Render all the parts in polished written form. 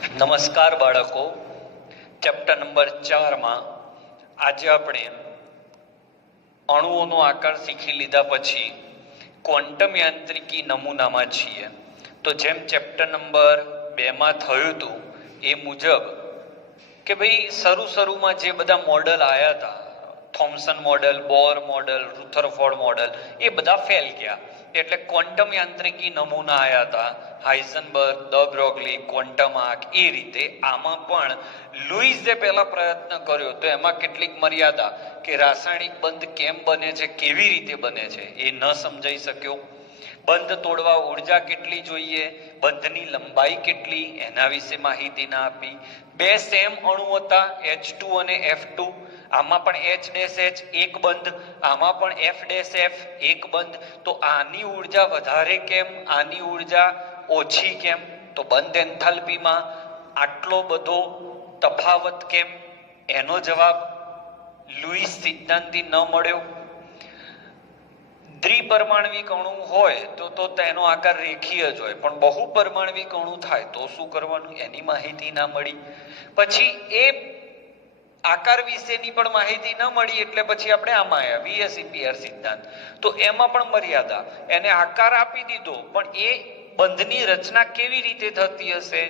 નમસ્કાર બાળકો, chapter number 4 માં આજે આપણે અણુઓનો આકાર શીખી લીધા પછી ક્વોન્ટમ યાંત્રિકી નમૂનામાં છીએ. તો જેમ ચેપ્ટર નંબર 2 માં થયું હતું એ મુજબ કે ભાઈ શરૂમાં જે બધા મોડલ આવ્યા હતા, થોમ્સન મોડલ, બોર મોડલ, રુથરફોર્ડ મોડલ, એ બધા ફેલ ગયા. એટલે ક્વોન્ટમ યાંત્રિકી નમૂના આવ્યા હતા, હાઇઝનબર્ગ, દ બ્રોગલી, ક્વોન્ટમ આંક. એ રીતે આમાં પણ લુઈસે પહેલા પ્રયત્ન કર્યો તો એમાં કેટલીક મર્યાદા કે રાસાયણિક બંધ કેમ બને છે, કેવી રીતે બને છે એ ન સમજાઈ શક્યો. બંધ તોડવા ઉર્જા કેટલી જોઈએ, બંધની લંબાઈ કેટલી, એના વિશે માહિતી ના આપી. બે સેમ અણુ હતા, H2 અને F2. આમાં પણ H' એક બંધ, આમાં પણ F' એક બંધ. તો આની ઉર્જા વધારે કેમ, આની ઉર્જા ઓછી કેમ? તો બંધ એન્થાલ્પીમાં આટલો બધો તફાવત કેમ? એનો જવાબ લુઈસ સિદ્ધાંતથી ન મળ્યો. દ્વિપરમાણવિક અણુ હોય તો તેનો આકાર રેખીય જ હોય, પણ બહુપરમાણવિક અણુ થાય તો શું કરવાનું, એની માહિતી ના મળી. પછી એ આકાર વિશેની પણ માહિતી ન મળી, એટલે પછી આપણે આમાં આવ્યા VSEPR સિદ્ધાંત. તો એમાં પણ મર્યાદા, એને આકાર આપી દીધો પણ એ બંધની રચના કેવી રીતે થતી હશે,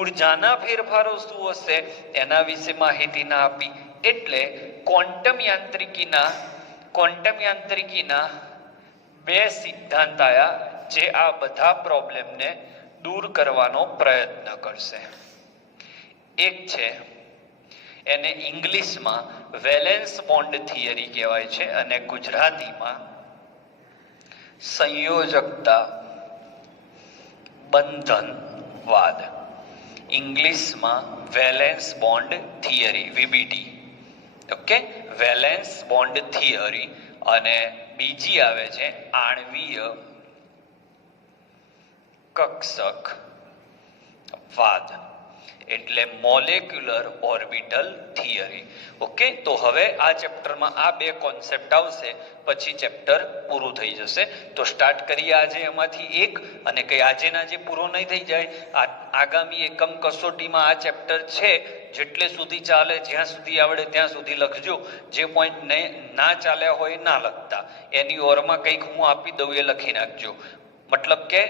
ઉર્જાના ફેરફારો શું હશે, એના વિશે માહિતી ના આપી. એટલે ક્વોન્ટમ યાંત્રિકીના બે સિદ્ધાંત આયા જે આ બધા પ્રોબ્લેમને દૂર કરવાનો પ્રયત્ન કરશે. એક છે, એને ઇંગ્લિશમાં વેલેન્સ બોન્ડ થિયરી કહેવાય છે અને ગુજરાતીમાં સંયોજકતા બંધનવાદ. ઇંગ્લિશમાં valence bond theory, VBT. Okay, valence bond theory. અને બીજી આવે છે આણ્વીય કક્ષક વાદ, એટલે મોલેક્યુલર ઓર્બિટલ થિયરી. ઓકે, તો હવે આ ચેપ્ટરમાં આ બે કોન્સેપ્ટ આવશે, પછી ચેપ્ટર પૂરું થઈ જશે. તો સ્ટાર્ટ કરીએ આજે એમાંથી એક, અને કઈ આજેના જે પૂરો નહીં થઈ જાય, આગામી એકમ કસોટીમાં આ ચેપ્ટર છે જેટલે સુધી ચાલે, જ્યાં સુધી આવડે ત્યાં સુધી લખજો. જે પોઈન્ટ ના ચાલ્યા હોય ના લખતા, એની ઓરમાં કંઈક હું આપી દઉં એ લખી નાખજો. મતલબ કે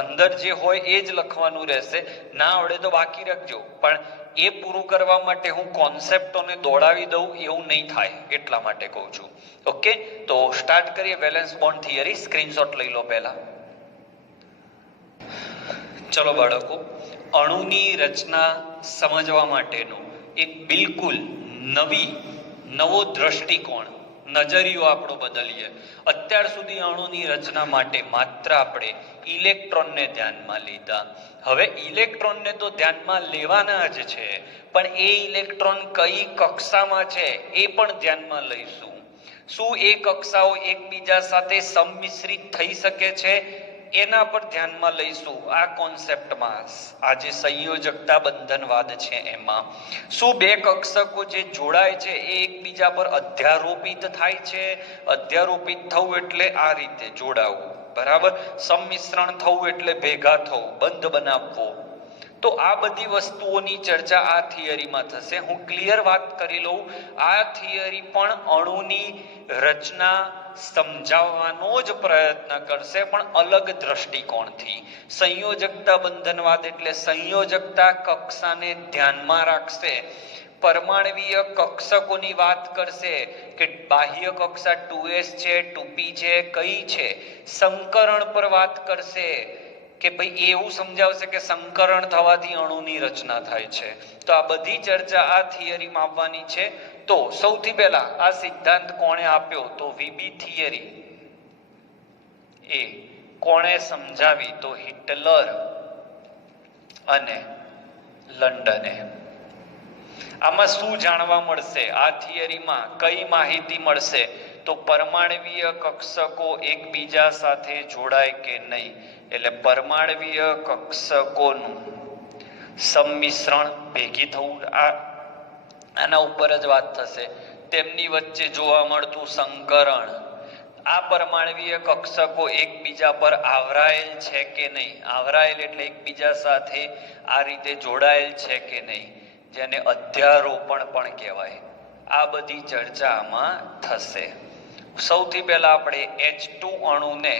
અંદર જે હોય એ જ લખવાનું રહેશે, ના આવડે તો બાકી રાખજો. પણ એ પૂરું કરવા માટે હું કોન્સેપ્ટોને દોડાવી દઉં એવું નહીં થાય, એટલા માટે કહું છું. ઓકે, તો સ્ટાર્ટ કરીએ વેલેન્સ બોન્ડ થિયરી. સ્ક્રીનશોટ લઈ લો પહેલા. ચલો બાળકો, અણુની રચના સમજવા માટેનો એક બિલકુલ નવો દ્રષ્ટિકોણ, નજરિયો આપણો બદલીએ. અત્યાર સુધી અણુની રચના માટે માત્ર આપણે ઇલેક્ટ્રોનને ધ્યાનમાં લીધા. હવે ઇલેક્ટ્રોનને તો ધ્યાનમાં લેવાના જ છે, પણ એ ઇલેક્ટ્રોન કઈ કક્ષામાં છે એ પણ ધ્યાનમાં લઈશું. શું એ કક્ષાઓ એકબીજા સાથે સંમિશ્રિત થઈ શકે છે એના પર ધ્યાનમાં લઈશું. આ કોન્સેપ્ટમાં આજે સંયોજકતા બંધનવાદ છે, એમાં શું બે કક્ષકો જે જોડાય છે એ એકબીજા પર અધ્યારોપિત થાય છે? અધ્યારોપિત થવું એટલે આ રીતે જોડાવું, બરાબર. સંમિશ્રણ થવું એટલે ભેગા થવું, બંધ બનાવવો. તો આ બધી વસ્તુઓની ચર્ચા આ થિયરીમાં થશે. હું ક્લિયર વાત કરી લઉં, આ થિયરી પણ અણુની રચના સમજાવવાનો જ પ્રયત્ન કરશે, પણ અલગ દ્રષ્ટિકોણથી. સંયોજકતા બંધનવાદ એટલે સંયોજકતા કક્ષાને ધ્યાનમાં રાખશે. પરમાણવીય કક્ષકોની વાત કરશે કે બાહ્ય કક્ષા 2s છે, 2p છે, કઈ છે. સંકરણ પર વાત કરશે કે ભાઈ એવું સમજાવશે કે સંકરણ થવાથી અણુની રચના થાય છે. તો આ બધી ચર્ચા આ થિયરીમાં આવવાની છે. તો સૌથી પહેલા આ સિદ્ધાંત કોણે આપ્યો? તો VB થિયરી એ કોણે સમજાવી? તો હિટલર અને લંડને. આમાં શું જાણવા મળશે? આ થિયરીમાં કઈ માહિતી મળશે? તો પરમાણવીય કક્ષકો એકબીજા સાથે જોડાય કે નહીં, એટલે પરમાણવીય કક્ષકોનું સંમિશ્રણ, ભેગી થવું, આના ઉપર જ વાત થશે. તેમની વચ્ચે જોવા મળતું સંકરણ, આ પરમાણવીય કક્ષકો એકબીજા પર આવરાયેલ છે કે નહીં, આવરાયેલ એટલે એકબીજા સાથે આ રીતે જોડાયેલ છે કે નહીં, જેને અધ્યારોપણ પણ કહેવાય. આ બધી ચર્ચા આમાં થશે. સૌથી પહેલા આપણે H2 અણુને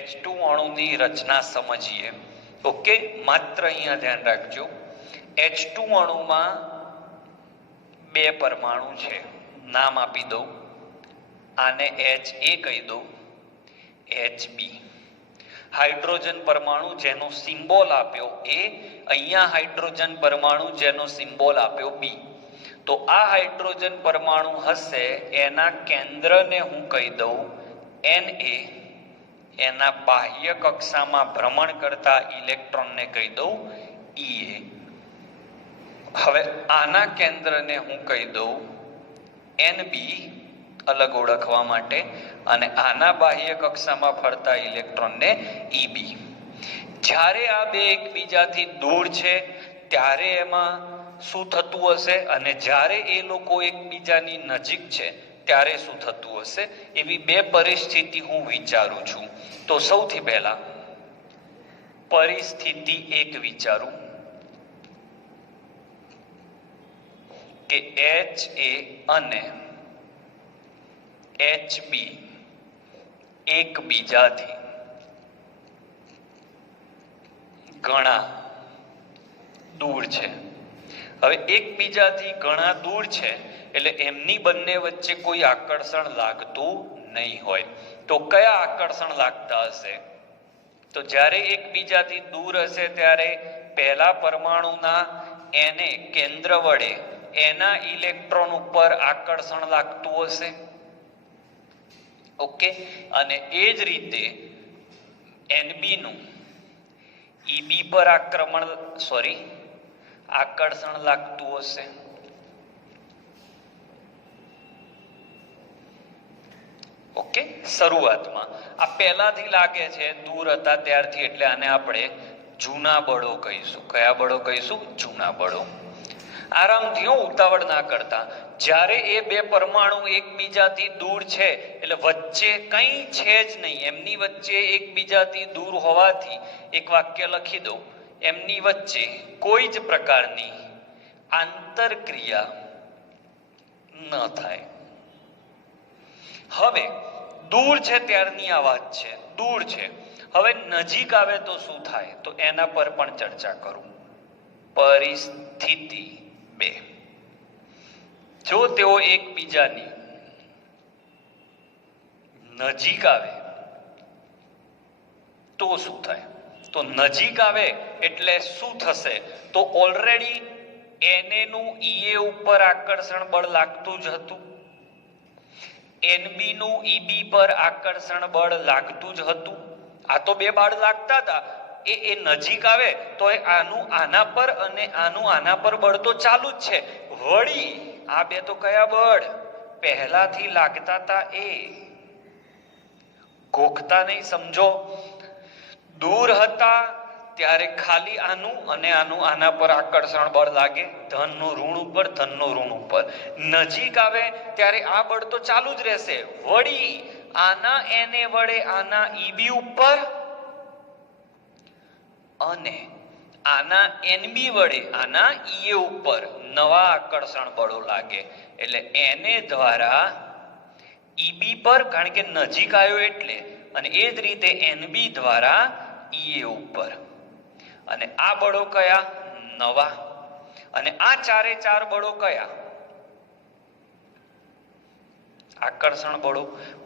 H2 અણુની રચના સમજીએ. ઓકે, માત્ર અહીંયા ધ્યાન રાખજો. H2 અણુમાં બે પરમાણુ છે, નામ આપી દઉં. આને HA કહી દઉં, HB. હાઇડ્રોજન પરમાણુ જેનો સિમ્બોલ આપ્યો A, અહીંયા હાઇડ્રોજન પરમાણુ જેનો સિમ્બોલ આપ્યો B. તો આ હાઇડ્રોજન પરમાણુ હશે, એના કેન્દ્રને હું કહી દઉં Na, એના બાહ્ય કક્ષામાં ભ્રમણ કરતા ઇલેક્ટ્રોનને કહી દઉં Ea. હવે આના કેન્દ્રને હું કહી દઉં Nb, અલગ ઓળખવા માટે, અને આના બાહ્ય કક્ષામાં ફરતા ઇલેક્ટ્રોનને Eb. જ્યારે આ બે એકબીજાથી દૂર છે ત્યારે એમાં શું થતું હશે, અને જ્યારે એ લોકો એકબીજાની નજીક છે ત્યારે શું થતું હશે, એવી બે પરિસ્થિતિ હું વિચારું છું. તો સૌથી પહેલા પરિસ્થિતિ એક વિચારું કે HA અને HB એકબીજાથી ઘણા દૂર છે. હવે એકબીજાથી ઘણા દૂર છે એટલે એમની બંને વચ્ચે કોઈ આકર્ષણ લાગતું નહીં હોય. તો કયા આકર્ષણ લાગતા હશે? તો જ્યારે એકબીજાથી દૂર હશે ત્યારે પહેલા પરમાણુના એને કેન્દ્ર વડે એના ઇલેક્ટ્રોન ઉપર આકર્ષણ લાગતું હશે. ઓકે, અને એ જ રીતે Nb નું Eb પર આકર્ષણ લાગતું હશે. ઓકે, શરૂઆતમાં આ પહેલાથી લાગે છે, દૂર હતા ત્યારથી, એટલે આને આપણે જૂના બળો કહીશું. કયા બળો કહીશું? જૂના બળો. આરામથી, ઉતાવળ ના કરતા. જ્યારે એ બે પરમાણુ એકબીજાથી દૂર છે એટલે વચ્ચે કંઈ છે જ નહીં, એમની વચ્ચે એકબીજાથી દૂર હોવાથી એક વાક્ય લખી દો, એમની વચ્ચે કોઈ જ પ્રકારની આંતરક્રિયા ન થાય. હવે દૂર છે ત્યારની આ વાત છે, દૂર છે. હવે નજીક આવે તો શું થાય, તો એના પર પણ ચર્ચા કરું. પરિસ્થિતિ 2, જો તેઓ એકબીજાની નજીક આવે તો શું થાય? તો નજીક આવે એટલે શું થશે? તો ઓલરેડી Na નું Ea ઉપર આકર્ષણ બળ લાગતું જ હતું, Nb નું Eb પર આકર્ષણ બળ લાગતું જ હતું. આ તો બે બાળ લાગતા હતા. એ નજીક આવે તો આનું આના પર અને આનું આના પર બળ તો ચાલુ જ છે. વળી આ બે તો કયા બળ? પહેલાથી લાગતા હતા એ. ગોખતા નહીં, સમજો. દૂર હતા ત્યારે ખાલી આનું અને આનું આના પર આકર્ષણ બળ લાગે, ધનનું ઋણ ઉપર, ધનનું ઋણ ઉપર. નજીક આવે ત્યારે આ બળ તો ચાલુ જ રહેશે. વળી આના એને વડે આના Eb ઉપર અને આના Nb વડે આના Ea ઉપર નવા આકર્ષણ બળો લાગે. એટલે Na દ્વારા Eb પર, કારણ કે નજીક આવ્યો એટલે, અને એ જ રીતે Nb દ્વારા Ea ઉપર. અને આ બળો કયા? નવા. અને આ ચારે ચાર બળો કયા? આકર્ષણ બળો.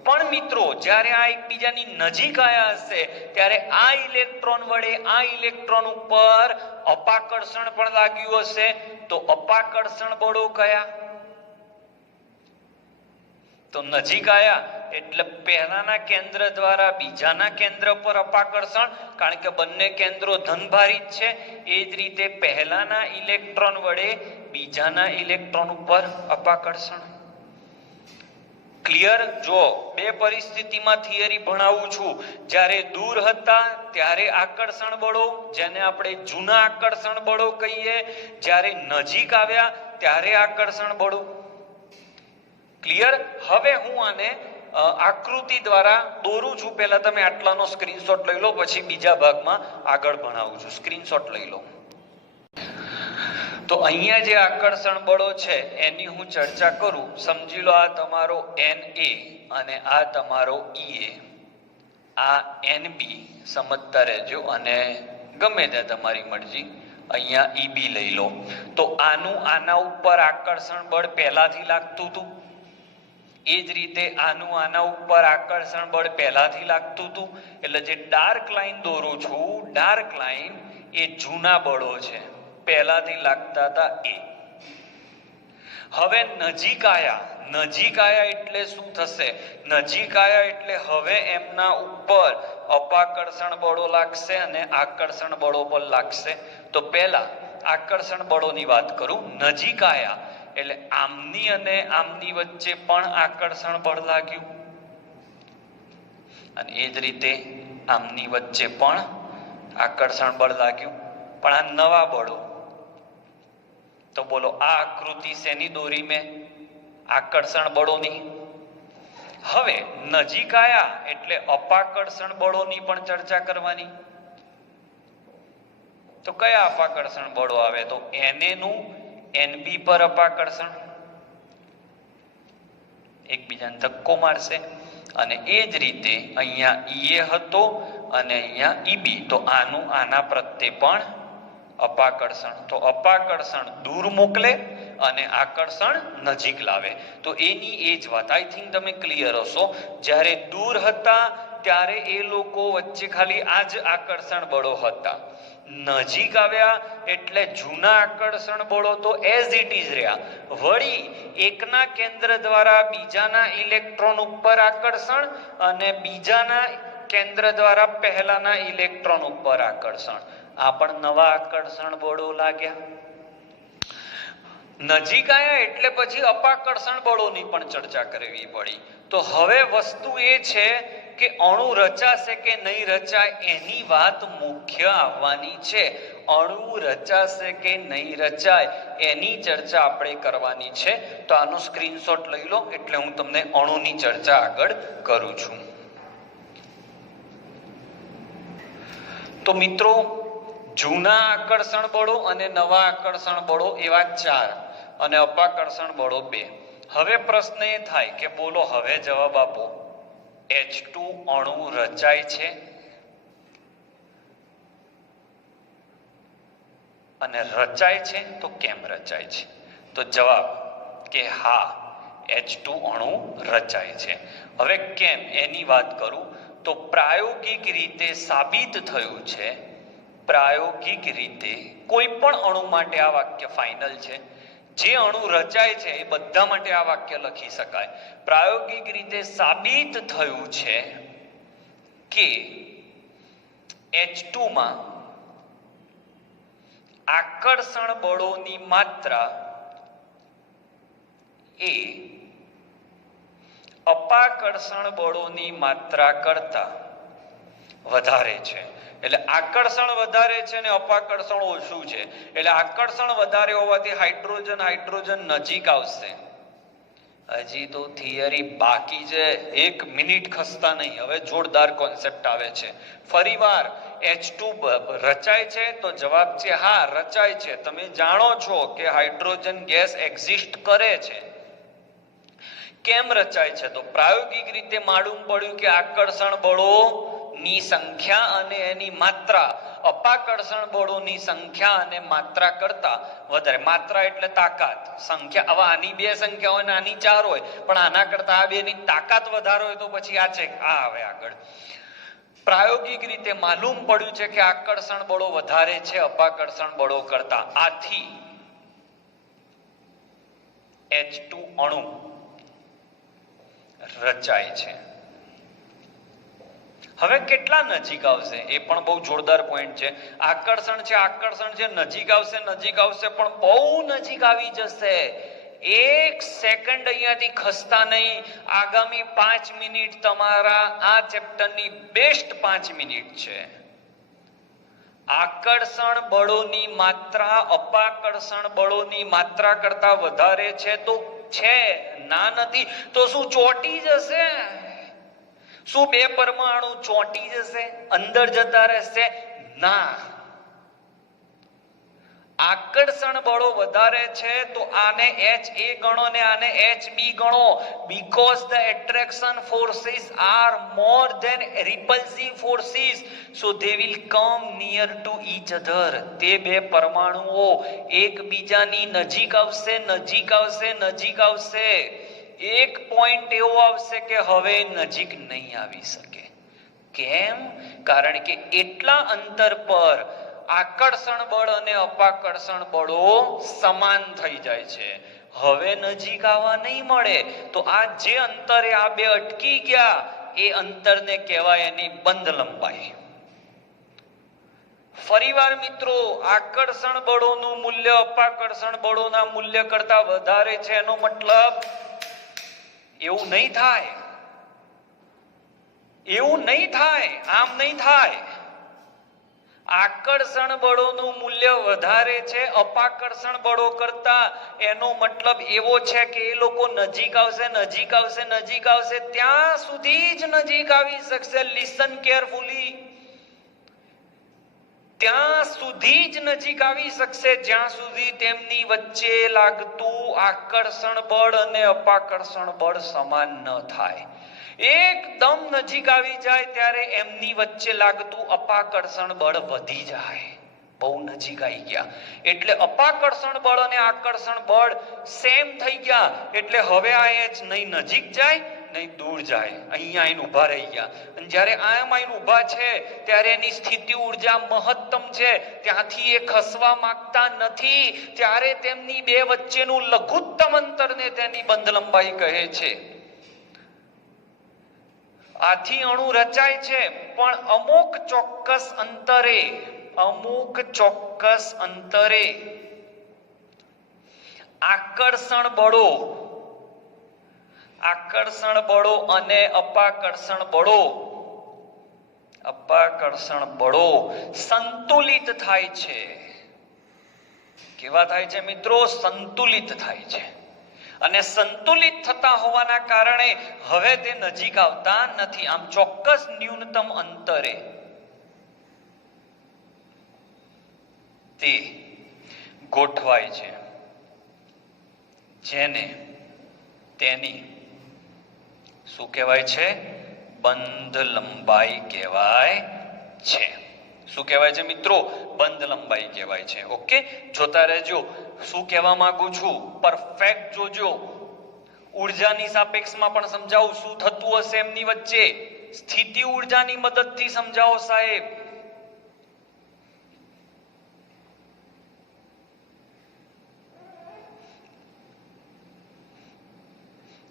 પણ મિત્રો, જ્યારે આ એકબીજાની નજીક આવ્યા હશે ત્યારે આ ઇલેક્ટ્રોન વડે આ ઇલેક્ટ્રોન ઉપર અપાકર્ષણ પણ લાગ્યું હશે. તો અપાકર્ષણ બળો કયા? તો નજીક આવ્યા એટલે પહેલાના કેન્દ્ર દ્વારા બીજાના કેન્દ્ર પર અપાકર્ષણ, કારણ કે બંને કેન્દ્રો ધનભારિત છે. એ જ રીતે પહેલાના ઇલેક્ટ્રોન વડે બીજાના ઇલેક્ટ્રોન ઉપર અપાકર્ષણ. ક્લિયર? જો બે પરિસ્થિતિમાં થિયરી ભણાવું છું. જ્યારે દૂર હતા ત્યારે આકર્ષણ બળો, જેને આપણે જૂના આકર્ષણ બળો કહીએ. જ્યારે નજીક આવ્યા ત્યારે આકર્ષણ બળો. ક્લિયર? હવે હું આને આકૃતિ દ્વારા દોરું છું. પહેલા તમે આટલાનો સ્ક્રીનશોટ લઈ લો, પછી બીજા ભાગમાં આગળ ભણાવું છું. સ્ક્રીનશોટ લઈ લો. તો અહીંયા જે આકર્ષણ બળો છે એની હું ચર્ચા કરું. સમજી લો આ તમારો NA અને આ તમારો EA, આ NB સમજતા રહેજો, અને ગમે ત્યાં તમારી મરજી. અહીંયા EB લઈ લો. તો આના ઉપર આકર્ષણ બળ પહેલાથી લાગતું હતું. એ જ રીતે આના ઉપર આકર્ષણ બળ પહેલાથી લાગતું હતું. એટલે જે ડાર્ક લાઈન દોરું છું, ડાર્ક લાઈન એ જૂના બળો છે, પહેલાથી લાગતા હતા એ. હવે નજીક આયા એટલે શું થશે? નજીક આયા એટલે હવે એમના ઉપર અપાકર્ષણ બળો લાગશે અને આકર્ષણ બળો પણ લાગશે. તો પહેલા આકર્ષણ બળોની વાત કરું. નજીક આયા એટલે આમની અને આમની વચ્ચે પણ આકર્ષણ બળ લાગ્યું, અને એ જ રીતે આમની વચ્ચે પણ આકર્ષણ બળ લાગ્યું. પણ આ નવા બળો, તો બોલો આ આકૃતિ શેની દોરી મેં? આકર્ષણ બળોની. હવે નજીક આયા એટલે અપાકર્ષણ બળોની પણ ચર્ચા કરવાની. તો કયા અપાકર્ષણ બળો આવે? તો Na નું NB પર અપાકર્ષણ, એકબીજાને ધક્કો મારશે. અને એ જ રીતે અહીંયા EA હતો અને અહીંયા EB, તો આના પ્રત્યે પણ અપાકર્ષણ. તો અપાકર્ષણ દૂર મોકલે અને આકર્ષણ નજીક લાવે. તો એની એ જ વાત. આઈ થિંક તમે ક્લિયર હશો. જ્યારે દૂર હતા ત્યારે એ લોકો વચ્ચે ખાલી આ જ આકર્ષણ બળો હતા. નજીક આવ્યા એટલે જૂના આકર્ષણ બળો તો એઝ ઇટ ઇઝ રહ્યા. વળી એકના કેન્દ્ર દ્વારા બીજાના ઇલેક્ટ્રોન ઉપર આકર્ષણ અને બીજાના કેન્દ્ર દ્વારા પહેલાના ઇલેક્ટ્રોન ઉપર આકર્ષણ. આ પણ નવા આકર્ષણ બળો લાગ્યા. નજીક આવ્યા એટલે પછી અપાકર્ષણ બળોની પણ ચર્ચા કરવી પડી. તો હવે વસ્તુ એ છે કે અણુ રચાશે કે નહીં રચાય એની વાત મુખ્ય આવવાની છે. અણુ રચાશે કે નહીં રચાય એની ચર્ચા આપણે કરવાની છે. તો આનો સ્ક્રીનશોટ લઈ લો, એટલે હું તમને અણુની ચર્ચા આગળ કરું છું. તો મિત્રો, જૂના આકર્ષણ બળો અને નવા આકર્ષણ બળો એવા 4 અને અપાકર્ષણ બળો 2. હવે પ્રશ્ન એ થાય કે બોલો હવે જવાબ આપો. H2 અણુ રચાય છે અને રચાય છે તો કેમ રચાય છે? તો જવાબ કે હા, H2 અણુ રચાય છે. હવે કેમ એની વાત કરું તો પ્રાયોગિક રીતે સાબિત થયું છે. પ્રાયોગિક રીતે કોઈ પણ અણુ માટે આ વાક્ય ફાઇનલ છે. જે અણુ રચાય છે એ બધા માટે આ વાક્ય લખી શકાય. પ્રાયોગિક રીતે સાબિત થયું છે કે H2 માં આકર્ષણ બળોની માત્રા એ અપાકર્ષણ બળોની માત્રા કરતા વધારે છે. એટલે આકર્ષણ વધારે છે ને અપાકર્ષણ ઓછું છે. એટલે આકર્ષણ વધારે હોવાથી હાઇડ્રોજન નજીક આવશે. હજી તો થિયરી બાકી છે. 1 મિનિટ ખસતા નહીં. હવે જોરદાર કોન્સેપ્ટ આવે છે. ફરીવાર H2 રચાય છે? તો જવાબ છે હા, રચાય છે. તમે જાણો છો કે હાઇડ્રોજન ગેસ એક્ઝિસ્ટ કરે છે. કેમ રચાય છે? તો પ્રાયોગિક રીતે માલુમ પડ્યું કે આકર્ષણ બળો ની સંખ્યા અને એની માત્રા અપાકર્ષણ બળોની સંખ્યા અને માત્રા કરતા વધારે. માત્રા એટલે તાકાત, સંખ્યા. હવે આની 2 સંખ્યા હોય ને આની 4 હોય, પણ આના કરતા આ 2 ની તાકાત વધારે હોય તો પછી આ છે. આ હવે આગળ પ્રાયોગિક રીતે માલુમ પડ્યું છે કે આકર્ષણ બળો વધારે છે અપાકર્ષણ બળો કરતા. આથી H2 અણુ રચાય છે. હવે કેટલા નજીક આવશે એ પણ બહુ જોરદાર પોઈન્ટ છે. આકર્ષણ છે, નજીક આવશે પણ બહુ નજીક આવી જશે. 1 સેકન્ડ અહીંયાથી ખસતા નહીં. આગામી 5 મિનિટ તમારા આ ચેપ્ટરની બેસ્ટ 5 મિનિટ છે. આકર્ષણ બળોની માત્રા અપાકર્ષણ બળોની માત્રા કરતા વધારે છે તો છે, ના નથી. તો શું ચોટી જશે? શું બે પરમાણુ ચોંટી જશે, અંદર જતા રહેશે? ના. આકર્ષણ બળો વધારે છે તો આને HA ગણો ને આને HB ગણો, because the attraction forces are more than repulsive forces, so they will come near to each other. તે બે પરમાણુઓ એકબીજાની નજીક આવશે, નજીક આવશે, નજીક આવશે. એક પોઈન્ટ એવો આવશે કે હવે નજીક નહીં આવી શકે. કેમ? કારણ કે એટલા અંતર પર આકર્ષણ બળ અને અપાકર્ષણ બળો સમાન થઈ જાય છે. હવે નજીક આવવા નહીં મળે. તો આ જે અંતરે આ બે અટકી ગયા એ અંતરને કહેવાય એની બંધ લંબાઈ. ફરીવાર મિત્રો, આકર્ષણ બળોનું મૂલ્ય અપાકર્ષણ બળોના મૂલ્ય કરતા વધારે છે એનો મતલબ એવું નહીં થાય, એવું નહીં થાય, આમ નહીં થાય. આકર્ષણ બળોનું મૂલ્ય વધારે છે અપાકર્ષણ બળો કરતા, એનો મતલબ એવો છે કે એ લોકો નજીક આવશે, નજીક આવશે, નજીક આવશે, ત્યાં સુધી જ નજીક આવી શકશે. Listen carefully. ત્યાં સુધી જ નજીક આવી શકશે જ્યાં સુધી તેમની વચ્ચે લાગતું આકર્ષણ બળ અને અપાકર્ષણ બળ સમાન ન થાય. એકદમ નજીક આવી જાય ત્યારે એમની વચ્ચે લાગતું અપાકર્ષણ બળ વધી જાય. બહુ નજીક આવી ગયા એટલે અપાકર્ષણ બળ અને આકર્ષણ બળ સેમ થઈ ગયા. એટલે હવે આ H નહીં નજીક જાય નહીં દૂર જાય, અહીંયા આઈને ઊભા રહી ગયા. અને જ્યારે આમ આઈને ઊભા છે ત્યારે એની સ્થિતિ ઊર્જા મહત્તમ છે, ત્યાંથી એ ખસવા માંગતા નથી. ત્યારે તેમની બે વચ્ચેનું લઘુત્તમ અંતરને તેની બંધ લંબાઈ કહે છે. આથી અણુ રચાય છે પણ અમુક ચોક્કસ અંતરે, અમુક ચોક્કસ અંતરે આકર્ષણ બળો અને અપાકર્ષણ બળો સંતુલિત થાય છે. કેવા થાય છે મિત્રો? સંતુલિત થાય છે. અને સંતુલિત થતા હોવાના કારણે હવે તે નજીક આવતા નથી. આમ ચોક્કસ ન્યૂનતમ અંતરે તે ગોઠવાય છે, જેને તેની શું કહેવાય છે? બંધ લંબાઈ કહેવાય છે. શું કહેવાય છે મિત્રો? બંધ લંબાઈ કહેવાય છે. ઓકે, જોતા રહેજો. શું કહેવા માંગુ છું પરફેક્ટ જોજો. ઉર્જાની સાપેક્ષમાં પણ સમજાવું શું થતું હશે એમની વચ્ચે. સ્થિતિ ઉર્જાની મદદથી સમજાવો સાહેબ.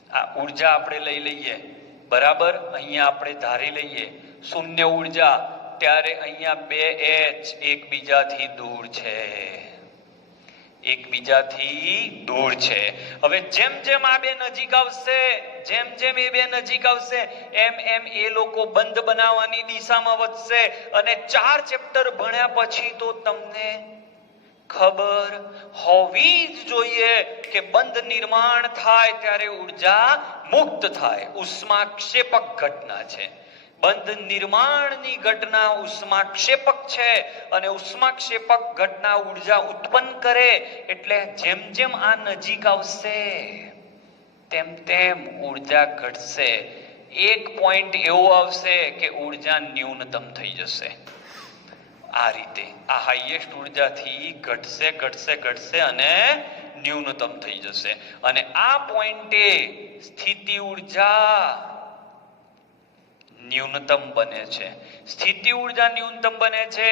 આ ઉર્જા આપણે લઈ લઈએ, બરાબર. અહીંયા આપણે ધારી લઈએ શૂન્ય ઉર્જા, ત્યારે અહીંયા બે H એકબીજાથી દૂર છે, એકબીજાથી દૂર છે. હવે જેમ જેમ આ બે નજીક આવશે, જેમ જેમ એ બે નજીક આવશે એમ એમ એ લોકો બંધ બનાવવાની દિશામાં વધશે. અને 4 ચેપ્ટર ભણ્યા પછી તો તમને ખબર હોવી જ જોઈએ કે બંધ નિર્માણ થાય ત્યારે ઉર્જા મુક્ત થાય. ઉષ્માક્ષેપક ઘટના છે. બંધ નિર્માણની ઘટના ઉષ્માક્ષેપક છે અને ઉષ્માક્ષેપક ઘટના ઉર્જા ઉત્પન્ન કરે. એટલે જેમ જેમ આ નજીક આવશે તેમ તેમ ઉર્જા ઘટશે. એક પોઈન્ટ એવો આવશે કે ઉર્જા ન્યૂનતમ થઈ જશે. આ રીતે આ હાઈએસ્ટ ઉર્જાથી ઘટશે ઘટશે ઘટશે અને ન્યૂનતમ થઈ જશે. અને આ પોઈન્ટે સ્થિતિ ઉર્જા ન્યૂનતમ બને છે. સ્થિતિ ઉર્જા ન્યૂનતમ બને છે,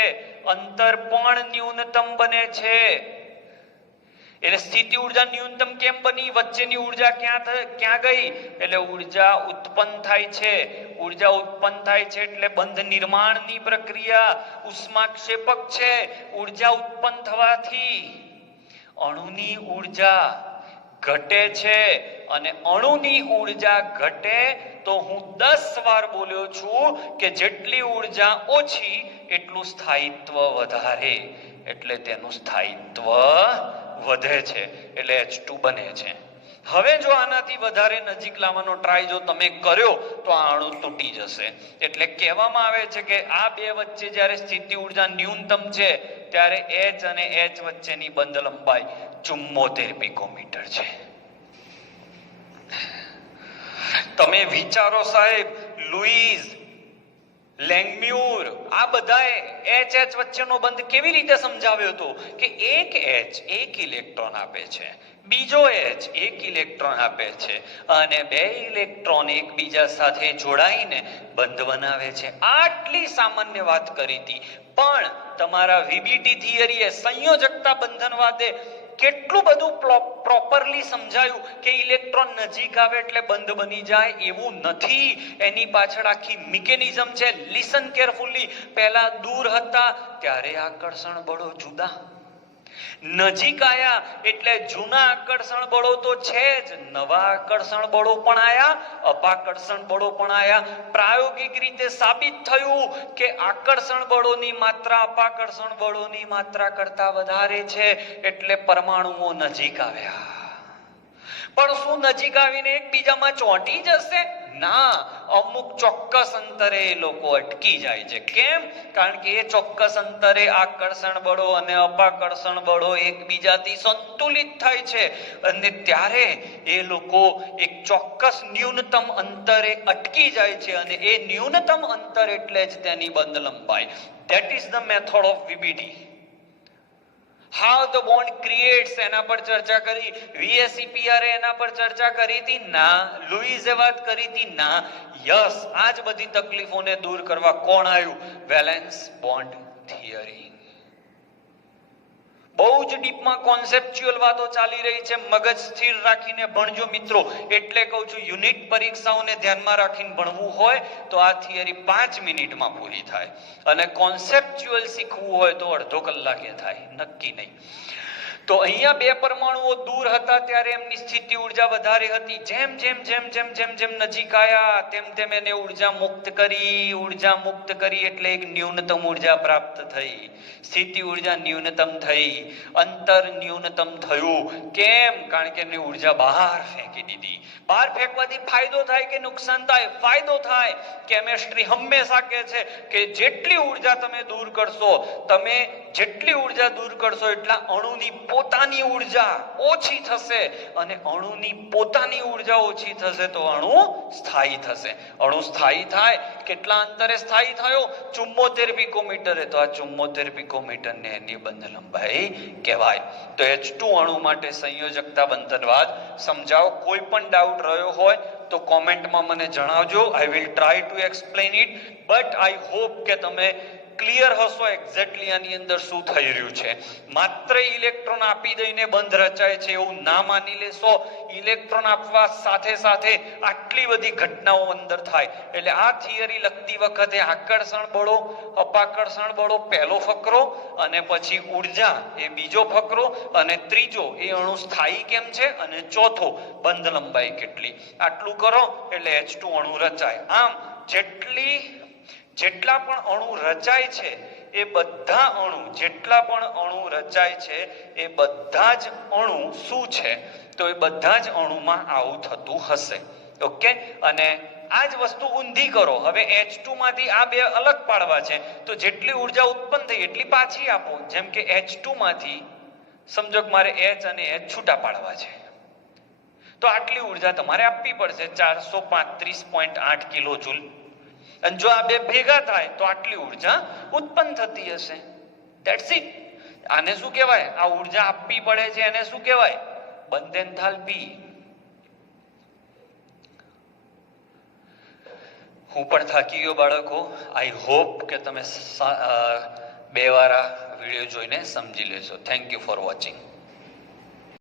અંતર પણ ન્યૂનતમ બને છે. એટલે સ્થિતિ ઉર્જા ન્યૂનતમ કેમ બની? વચ્ચેની ઉર્જા ક્યાં ગઈ? એટલે ઉર્જા ઉત્પન્ન થાય છે. ઉર્જા ઉત્પન્ન થાય છે એટલે બંધ નિર્માણની પ્રક્રિયા ઉષ્માક્ષેપક છે. ઉર્જા ઉત્પન્ન થવાથી અણુની ઉર્જા ઘટે છે. અને અણુની ઉર્જા ઘટે તો હું 10 વાર બોલ્યો છું કે જેટલી ઉર્જા ઓછી એટલું સ્થાયિત્વ વધારે, એટલે તેનું સ્થાયિત્વ વધે છે, એટલે H2 બને છે. હવે જો આનાથી વધારે નજીક લાવવાનો ટ્રાય જો તમે કર્યો તો આ અણુ તૂટી જશે. એટલે કહેવામાં આવે છે કે આ બે વચ્ચે જ્યારે સ્થિતિ ઉર્જા ન્યૂનતમ છે ત્યારે H અને H વચ્ચેની બંધ લંબાઈ 74 પિકોમીટર છે. તમે વિચારો સાહેબ, લુઈસ, લેંગમ્યુર, આ બધાએ H વચ્ચેનો બંધ કેવી રીતે સમજાવ્યો હતો કે એક H એક ઇલેક્ટ્રોન આપે છે, બીજો H એક ઇલેક્ટ્રોન આપે છે અને બે ઇલેક્ટ્રોન એકબીજા સાથે જોડાઈને બંધ બનાવે છે. આટલી સામાન્ય વાત કરી હતી, પણ તમારા વીબીટી થિયરીએ સંયોજકતા બંધનવાદે કેટલું બધું પ્રોપરલી સમજાયું કે ઇલેક્ટ્રોન નજીક આવે એટલે બંધ બની જાય એવું નથી. એની પાછળ આખી મિકેનિઝમ છે. Listen carefully. પહેલા દૂર હતા ત્યારે આકર્ષણ બળો જુદા, નજીક આયા એટલે જૂના આકર્ષણ બળો તો છે જ, નવા આકર્ષણ બળો પણ આયા, અપાકર્ષણ બળો પણ આયા. પ્રાયોગિક રીતે સાબિત થયું કે આકર્ષણ બળોની માત્રા અપાકર્ષણ બળોની માત્રા કરતા વધારે છે, એટલે પરમાણુઓ નજીક આવ્યા. પણ શું નજીક આવીને એકબીજામાં ચોંટી જશે? ના, અમુક ચોક્કસ અંતરે એ લોકો અટકી જાય છે. કેમ? કારણ કે એ ચોક્કસ અંતરે આકર્ષણ બળો અને અપાકર્ષણ બળો એકબીજાથી સંતુલિત થાય છે અને ત્યારે એ લોકો એક ચોક્કસ ન્યૂનતમ અંતરે અટકી જાય છે અને એ ન્યૂનતમ અંતર એટલે જ તેની બંધ લંબાઈ. That is the method of VBD. How the bond creates એના પર ચર્ચા કરી. VSEPR એના પર ચર્ચા કરી હતી? ના. લુઈસે વાત કરી હતી? ના. યસ, આ જ બધી તકલીફોને દૂર કરવા કોણ આવ્યું? Valence bond theory. બહુ જ ડીપમાં કોન્સેપ્ચ્યુઅલ વાતો ચાલી રહી છે. મગજ સ્થિર રાખીને ભણજો મિત્રો. એટલે કહું છું, યુનિટ પરીક્ષાઓને ધ્યાનમાં રાખીને ભણવું હોય તો આ થિયરી 5 મિનિટમાં પૂરી થાય અને કોન્સેપ્ચ્યુઅલ શીખવું હોય તો અડધો કલાકે થાય, નક્કી નહીં. તો અહીંયા બે પરમાણુઓ દૂર હતા ત્યારે એમની સ્થિતિ ઉર્જા વધારે હતી. જેમ જેમ જેમ જેમ જેમ જેમ નજીક આયા તેમ તેમ એને ઉર્જા મુક્ત કરી. ઉર્જા મુક્ત કરી એટલે એક ન્યૂનતમ ઉર્જા પ્રાપ્ત થઈ. સ્થિતિ ઉર્જા ન્યૂનતમ થઈ, અંતર ન્યૂનતમ થયું. કેમ? કારણ કે એની ઉર્જા બહાર ફેંકી દીધી. બહાર ફેંકવાથી ફાયદો થાય કે નુકસાન થાય? ફાયદો થાય. કેમેસ્ટ્રી હંમેશા કહે છે કે જેટલી ઉર્જા તમે દૂર કરશો, તમે જેટલી ઉર્જા દૂર કરશો એટલા અણુની પોતાની ઉર્જા ઓછી થશે અને અણુની પોતાની ઉર્જા ઓછી થશે તો અણુ સ્થાયી થશે. અણુ સ્થાયી થાય. કેટલા અંતરે સ્થાયી થયો? 74 પિકોમીટરે. તો આ 74 પિકોમીટરને એની બંધ લંબાઈ કહેવાય. તો H2 અણુ માટે સંયોજકતા બંધનવાદ સમજાવો. કોઈ પણ ડાઉટ રહ્યો હોય તો કોમેન્ટમાં મને જણાવજો. I will try to explain it, but I hope કે તમે ક્લિયર હશો એક્ઝેક્ટલી આની અંદર શું થઈ રહ્યું છે. માત્ર ઇલેક્ટ્રોન આપી દઈને બંધ રચાય છે એવું ના માની લેશો. ઇલેક્ટ્રોન આપવા સાથે સાથે આટલી બધી ઘટનાઓ અંદર થાય. એટલે આ થિયરી લખતી વખતે આકર્ષણ બળો, અપાકર્ષણ બળો પહેલો ફકરો અને પછી ઉર્જા એ બીજો ફકરો અને ત્રીજો એ અણુ સ્થાયી કેમ છે અને ચોથો બંધ લંબાઈ કેટલી. આટલું કરો એટલે H2 અણુ રચાય. આમ જેટલા પણ અણુ રચાય છે એ બધા અણુ, જેટલા પણ અણુ રચાય છે એ બધા જ અણુ શું છે? તો એ બધા જ અણુમાં આવું થતું હશે. ઓકે. અને આ જ વસ્તુ ઊંધી કરો. હવે H2 માંથી આ બે અલગ પાડવા છે તો જેટલી ઉર્જા ઉત્પન્ન થઈ એટલી પાછી આપો. જેમ કે H2 માંથી સમજો કે મારે H અને H છૂટા પાડવા છે તો આટલી ઉર્જા તમારે આપવી પડશે, 435.8 કિલો જૂલ. અને જો આ બે ભેગા થાય તો આટલી ઉર્જા ઉત્પન્ન થતી હશે. That's it. આને શું કહેવાય? આ ઉર્જા આપવી પડે છે એને શું કહેવાય? બંધ એન્થાલ્પી. હું પણ થાકી ગયો બાળકો. આઈ હોપ કે તમે 2 વાર આ વિડીયો જોઈને સમજી લેશો. Thank you for watching.